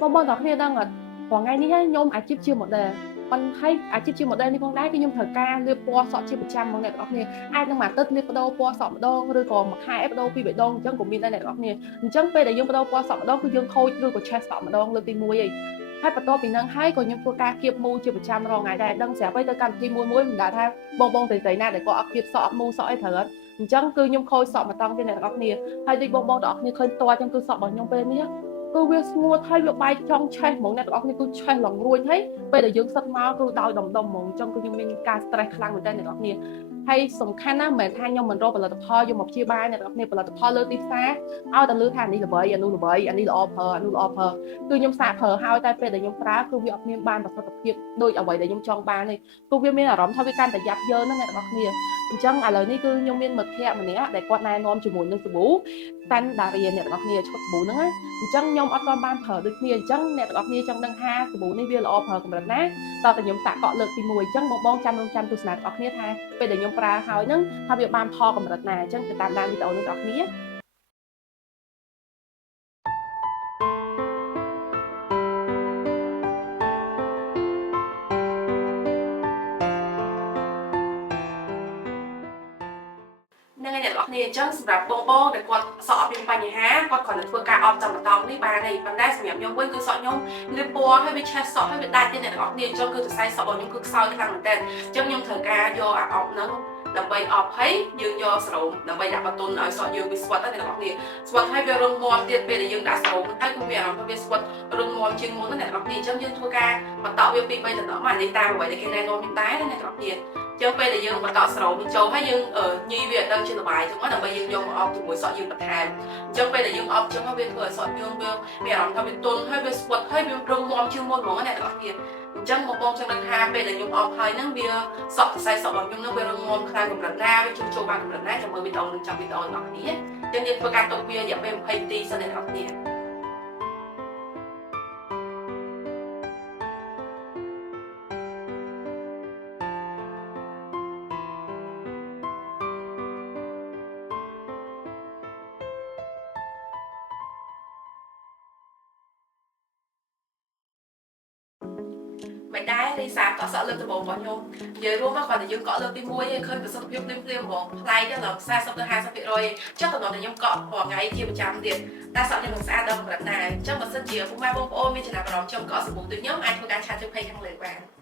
បងប្អូនទាំងគ្នាដឹងអត់ព្រោះថ្ងៃនេះខ្ញុំអាជីពជា model ប៉ុន្តែអាជីពជា model នេះផងដែរគឺខ្ញុំត្រូវការលាបពណ៌សក់ជាប្រចាំមកអ្នកទាំងអស់គ្នាអាចនឹងមួយអាទិត្យលាបបដូរពណ៌សក់ម្ដងឬក៏មួយខែបដូរពីរដងអញ្ចឹងក៏មានដែរអ្នកទាំងអស់គ្នាអញ្ចឹងពេលដែលយើងបដូរពណ៌សក់ម្ដងគឺយើងខូចឬក៏ឆេះសក់ម្ដងលើកទី1ឯងហើយបន្ទាប់ពីហ្នឹងហើយក៏ខ្ញុំធ្វើការគៀបមូលជាប្រចាំរាល់ថ្ងៃដែរដឹងស្រាប់ហើយទៅកម្មវិធីមួយមិនដឹងថាបងស្រីណាដែលគាត់អត់គៀបសក់អត់មូលសក់អីត្រូវអត់អញ្ចឹងគឺខ្ញុំខូចសក់មកតង់ទៀតអ្នកទាំងអស់គ្នាហើយដូចបងទាំងអស់គ្នាឃើញតើអញ្ចឹងគឺសក់របស់ខ្ញុំពេលនេះគឺវាស្ងួតហើយវាបែកចង់ឆេះហ្មងអ្នកទាំងអស់គ្នាគឺឆេះឡងរួញហើយពេលដែលយើងសឹកមកគឺដោយដុំហ្មងអញ្ចឹងគឺខ្ញុំមានការ stress ខ្លាំងមែនតើអ្នកទាំងអស់គ្នាហើយសំខាន់ណាស់មិនមែនថាខ្ញុំមិនរកផលិតផលយកមកព្យាបាលអ្នកទាំងអស់គ្នាផលិតផលលើទីផ្សារឲ្យតែលើថានេះល្បីអានោះល្បីអានេះល្អប្រើអានោះល្អប្រើគឺខ្ញុំសាកប្រើហើយតែពេលដែលខ្ញុំប្រើគឺវាអត់មានបានប្រសិទ្ធភាពដូចអ្វីដែលខ្ញុំចង់បានទេគឺវាមានអារម្មណ៍ថាវាកាន់តែយ៉ាប់យ៉ឺនណាអ្នកទាំងអស់គ្នាអញ្ចឹងឥឡូវនេះគឺខ្ញុំមានមិត្តភ័ក្តិម្នាក់ដែលគាត់ណែនាំជាមួយនឹងសាប៊ូតាន់ដារីអ្នកទាំងអស់គ្នាឈុតសាប៊ូហ្នឹងណាអញ្ចឹងខ្ញុំអត់ទាន់បានប្រើដូចគ្នាអញ្ចឹងអ្នកទាំងអស់គ្នាចង់ដឹងថាសាប៊ូនេះវាល្អប្រើកម្រិតណាតើតែខ្ញុំសាកកក់លើកទី1អញ្ចឹងបងចាំរងចាំទស្សនាទាំងអស់គ្នាថាពេលដែលខ្ញុំប្រើហើយហ្នឹងថាវាបានផលកម្រិតណាអញ្ចឹងទៅតាមដានវីដេអូនេះទាំងអស់គ្នាហ្នឹងហើយអ្នកទាំងអស់គ្នាអញ្ចឹងសម្រាប់បងដែលគាត់សក់អត់មានបញ្ហាគាត់គ្រាន់តែធ្វើការអបតាមបន្តនេះបានទេប៉ុន្តែសម្រាប់ខ្ញុំវិញគឺសក់ខ្ញុំលាបពណ៌ហើយវាឆេះសក់ហើយវាដាច់ទេអ្នកទាំងអស់គ្នាអញ្ចឹងគឺសរសៃសក់របស់ខ្ញុំគឺខ្សោយខ្លាំងមែនទែនអញ្ចឹងខ្ញុំត្រូវការយកអាអបហ្នឹងដើម្បីអបហើយយើងយកសរោមដើម្បីដាក់បន្ទន់ឲ្យសក់យើងវាស្វិតទៅអ្នកទាំងអស់គ្នាស្វិតហើយវារឹងមាំទៀតពេលដែលយើងដាក់សរោមហើយគឺមានអារម្មណ៍ថាវាស្វិតរឹងមាំជាងមុនណាអ្នកទាំងអស់គ្នាអញ្ចឹងយើងធ្វើការបន្តវា2 3ដងមកនេះតាមអ្វីដែលគេណែនាំខ្ញុំដែរណាអ្នកទាំងអស់គ្នាចឹងពេលដែលយើងបន្តសរោមចូលហើយយើងញីវាឲ្យដឹងជាល្បាយចឹងមកដើម្បីយើងយកមកអបជាមួយសក់យើងបន្ថែមអញ្ចឹងពេលដែលយើងអបចឹងវាធ្វើឲ្យសក់យើងវាមានអារម្មណ៍ថាវាទន់ហើយវាស្វិតហើយវារឹងមាំជាងមុនហ្មងណាអ្នកទាំងអស់គ្នាអញ្ចឹងបងចង់ដឹងថាពេលដែលខ្ញុំអបហើយហ្នឹងវាសក់សរសៃសក់របស់ខ្ញុំហ្នឹងវារឹងមាំខ្លាំងកម្រិតណាវាជិះចូលបានកម្រិតណាចាំមើលវីដេអូនឹងចាំវីដេអូរបស់គ្នាអញ្ចឹងយើងធ្វើការទុកវារយៈពេល20នាទីសិនអ្នកទាំងអស់គ្នាមិនដែររីសាកក់សក់លើកដំបូងរបស់ខ្ញុំនិយាយរួមមកគាត់តែយើងកក់លើកទី1ឯងឃើញប្រសិទ្ធភាពភ្លាមៗហ្មងថ្លៃទៅដល់40ទៅ50%ចុះតំណតែខ្ញុំកក់រាល់ថ្ងៃជាប្រចាំទៀតតែសក់ខ្ញុំមិនស្អាតដល់កម្រិតណាអញ្ចឹងបើសិនជាពុកម៉ែបងប្អូនមានចំណាប់អារម្មណ៍ចង់កក់សាប៊ូដូចខ្ញុំអាចធ្វើការឆាតជួយភ័យខាងលើបាន